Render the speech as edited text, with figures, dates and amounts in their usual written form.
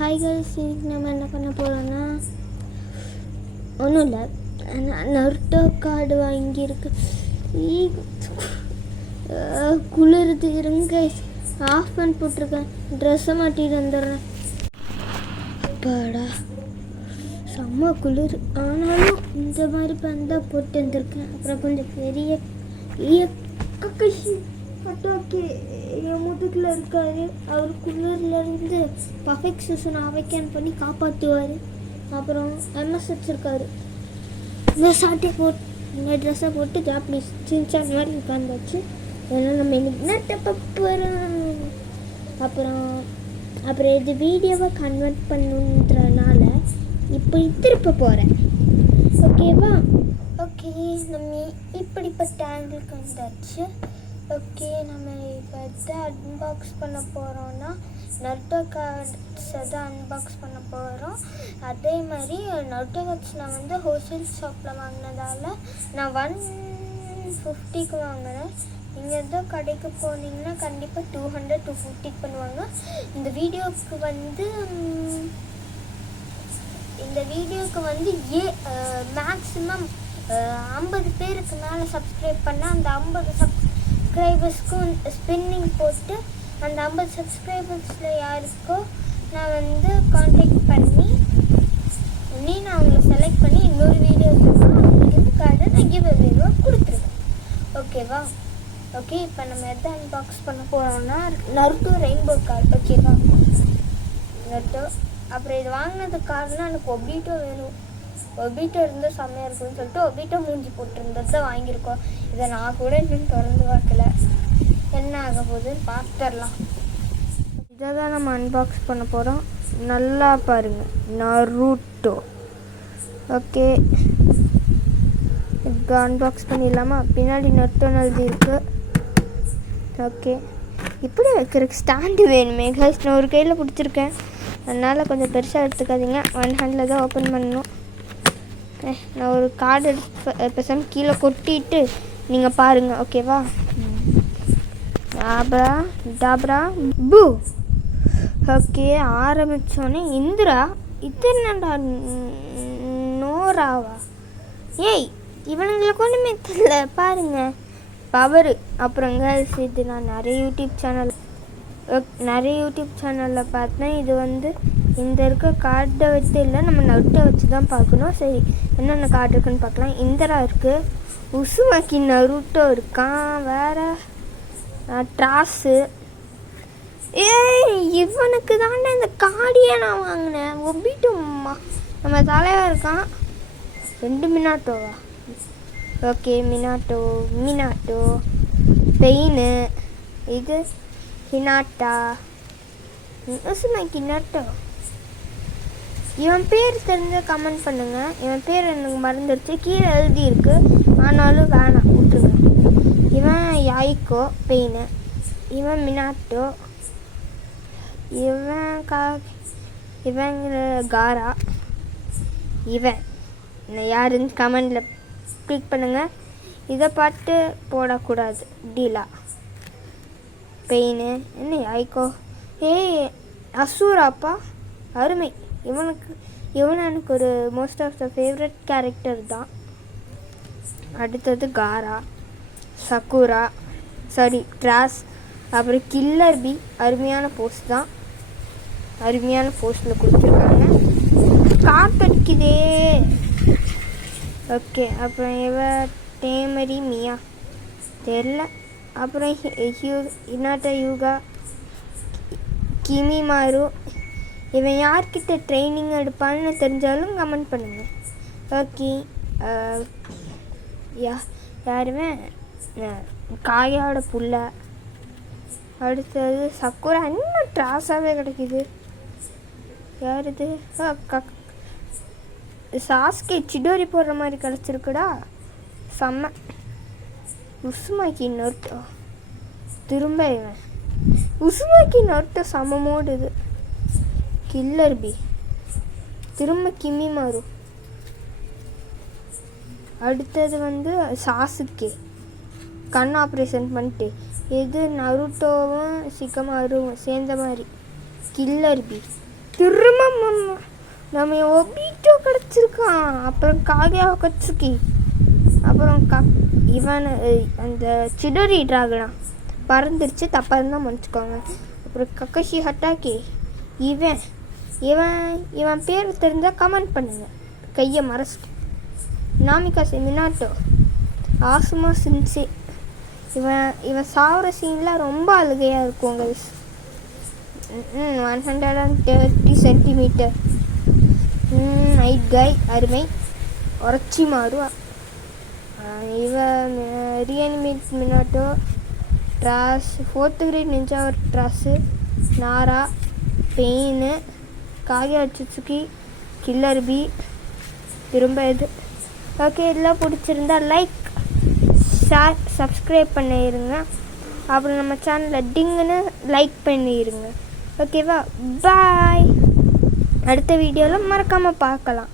Hi girls, இன்னைக்கு நம்ம என்ன பண்ண போகிறோன்னா ஒன்றும் இல்லை. நருட்டோ கார்டு வாங்கியிருக்கு. குளிர்து இருங்க, ஆஃப் பண்ணி போட்டிருக்கேன். ட்ரெஸ்ஸை மாட்டிட்டு வந்துடுறேன். அப்பாடா செம்ம குளிர். ஆனாலும் இந்த மாதிரி பேண்ட் தான் போட்டு வந்திருக்கேன். அப்புறம் கொஞ்சம் பெரிய கக்கஷி கட்டோக்கே என் முதுகில் இருக்கார். அவர் குளிர்லேருந்து பர்ஃபெக்ட் சீசன் அவைக்கான் பண்ணி காப்பாற்றுவார். அப்புறம் எம்எஸ் வச்சுருக்காரு. இந்த ஷார்ட்டை போட்டு இந்த ட்ரெஸ்ஸை போட்டு ஜாப்பனீஸ் சின்சான் மாதிரி உட்காந்தாச்சு. அதனால் நம்ம இன்னைக்கு நட்ட பப்புறோம். அப்புறம் இது வீடியோவை கன்வெர்ட் பண்ணுன்றனால இப்போ திருப்ப போகிறேன். ஓகேவா? ஓகே, நம்ம இப்படிப்பட்ட ஆங்கிளுக்கு வந்தாச்சு. ஓகே, நம்ம இப்போ எதை அன்பாக்ஸ் பண்ண போகிறோன்னா நருட்டோ கார்ட்ஸை தான் அன்பாக்ஸ் பண்ண போகிறோம். அதே மாதிரி நருட்டோ கார்ட்ஸ் நான் வந்து ஹோல்சேல் ஷாப்பில் வாங்கினதால் நான் 150க்கு வாங்கினேன். நீங்கள் எதோ கடைக்கு போனீங்கன்னா கண்டிப்பாக 200-250 பண்ணுவாங்க. இந்த வீடியோவுக்கு வந்து மேக்ஸிமம் 50 பேருக்கு மேலே சப்ஸ்கிரைப் பண்ணால் அந்த 50 சப்ஸ்கிரைபர்ஸ்க்கும் ஸ்பின்னிங் போட்டு அந்த 50 சப்ஸ்கிரைபர்ஸில் யாருக்கோ நான் வந்து கான்டாக்ட் பண்ணி நான் அவங்களை செலக்ட் பண்ணி இன்னொரு வீடியோ அவங்களுக்கு கார்டை நான் கிவ் அவேவாக கொடுத்துருவேன். ஓகேவா? ஓகே, இப்போ நம்ம எதை அன்பாக்ஸ் பண்ண போகிறோம்னா நருட்டோ ரெயின்போ கார்டு. ஓகேவா? நருட்டோ. அப்புறம் இது வாங்கினது கார்டுனா எனக்கு ஒபீட்டோ வேணும். ஒபீட்டோ இருந்தால் செம்மையாக இருக்குன்னு சொல்லிட்டு ஒபீட்டோ மூஞ்சி போட்டிருந்தது தான் வாங்கியிருக்கோம். இதை நான் கூட இன்னும் திறந்து பார்க்கல. என்ன ஆக போகுதுன்னு பார்த்துடலாம். இதை தான் நம்ம அன்பாக்ஸ் பண்ண போகிறோம். நல்லா பாருங்கள், நருட்டோ. ஓகே, இப்போ அன்பாக்ஸ் பண்ணிடலாமா? பின்னாடி நருட்டோ எழுதியிருக்கு. ஓகே, இப்படி வைக்கிறதுக்கு ஸ்டாண்டு வேணுமே கைஸ். நான் ஒரு கையில் பிடிச்சிருக்கேன், அதனால் கொஞ்சம் பெருசாக எடுத்துக்காதீங்க. ஒன் ஹேண்டில் தான் ஓப்பன் பண்ணணும். நான் ஒரு கார்டு எடுத்து பேசாமல் கீழே கொட்டிட்டு நீங்கள் பாருங்கள். ஓகேவா? டாப்ரா பூ. ஓகே, ஆரம்பித்தோன்னே இந்திரா. இது என்னடா நோராவா? ஏய், இவனுங்களுக்கு ஒன்றுமே தெரியல பாருங்கள். பவரு. அப்புறம் கேர்ள்ஸ், இது நான் நிறைய யூடியூப் சேனலில் பார்த்தேன். இது வந்து இந்த இருக்க கார்டை வச்சு இல்லை, நம்ம நருட்டோ வச்சு தான் பார்க்கணும். சரி, என்னென்ன கார்டு இருக்குன்னு பார்க்கலாம். இந்திரா இருக்குது, உசுமாக்கி நருட்டோ இருக்கான், வேறு ட்ராஸு. இவனுக்கு தானே இந்த கார்டையே நான் வாங்கினேன். ஒபிட்டோம்மா நம்ம தலையாக இருக்கான். 2 மினாட்டோவா? Okay, Minato Pain. இது ஹினாட்டா, உசுமாக்கி நருட்டோ. இவன் பேர் தெரிஞ்ச கமெண்ட் பண்ணுங்கள். இவன் பேர் எனக்கு மறந்துடுச்சு, கீழே எழுதியிருக்கு. ஆனாலும் வேணாம், விட்டுருங்க. இவன் யாய்கோ பெயின். இவன் மினாட்டோ. இவன் காரா. இவன் யாருன்னு கமெண்டில் கிளிக் பண்ணுங்கள். இதை பார்த்து போடக்கூடாது. டீலா பெயின். என்ன யாய்கோ? அசூராப்பா, அருமை. இவன் எனக்கு ஒரு most of the favourite character தான். அடுத்தது காரா, சக்குரா, ட்ராஸ். அப்புறம் கில்லர் பி. அருமையான போஸ்ட் தான், அருமையான போஸ்டில் கொடுத்துருக்காங்க. காப்படிக்குதே. ஓகே, அப்புறம் டேமரி மியா தெரில. அப்புறம் ஹினாட்டா யூகா, கிமிமாரு. இவன் யார்கிட்ட ட்ரைனிங் எடுப்பான்னு தெரிஞ்சாலும் கமெண்ட் பண்ணுங்கள். ஓகே, யாருமே காயோட புள்ள. அடுத்தது சக்குரா. இன்னும் ட்ராஸாகவே கிடைக்குது. யார் இது? சாஸ்கே சிடோரி போடுற மாதிரி கிடச்சிருக்குடா, செம்ம. Uzumaki Naruto. திரும்ப இவன் உசுமாக்கி நருட்டோ செம்ம மோடுது. Killer B. திரும்ப கிமிமாரு. அடுத்தது வந்து சாசுகே. கண் ஆப்ரேஷன் பண்ணிட்டு இது நருட்டோவும் சிக்கமாரும் சேர்ந்த மாதிரி. Killer B. திரும்ப நம்ம ஒபிட்டோ கிடச்சிருக்கான். அப்புறம் காகியா கட்சுக்கி, அப்புறம் இவன் அந்த சிடோரி ட்ராகனா பறந்துருச்சு, தப்பாக இருந்தால் மன்னிச்சுக்கோங்க. அப்புறம் கக்கஷி ஹட்டாக்கி, இவன் இவன் இவன் பேர் தெரிஞ்சால் கமெண்ட் பண்ணுங்க. கையை மறைச்சிட்டு நாமிகா செமினாட்டோ, ஆசுமா சின்சே. இவன் சாவர சீன்லாம் ரொம்ப அழுகையாக இருக்கும் கைஸ். 130 சென்டிமீட்டர் நைட் காய் அருமை. உரைச்சி மாறுவா. இவன் ரியனிமேட் மினாட்டோ, ட்ராஸ் 4th கிரேட் நிஞ்சா ட்ராஸு, நாரா, பெயினு, காகியா சுசுகி, கில்லர் பி, திரும்ப இது. ஓகே, இதெல்லாம் பிடிச்சிருந்தா லைக், ஷேர், சப்ஸ்கிரைப் பண்ணிடுங்க. அப்புறம் நம்ம சேனலில் டிங்குன்னு லைக் பண்ணிடுங்க. ஓகேவா? பாய். அடுத்த வீடியோவில் மறக்காமல் பார்க்கலாம்.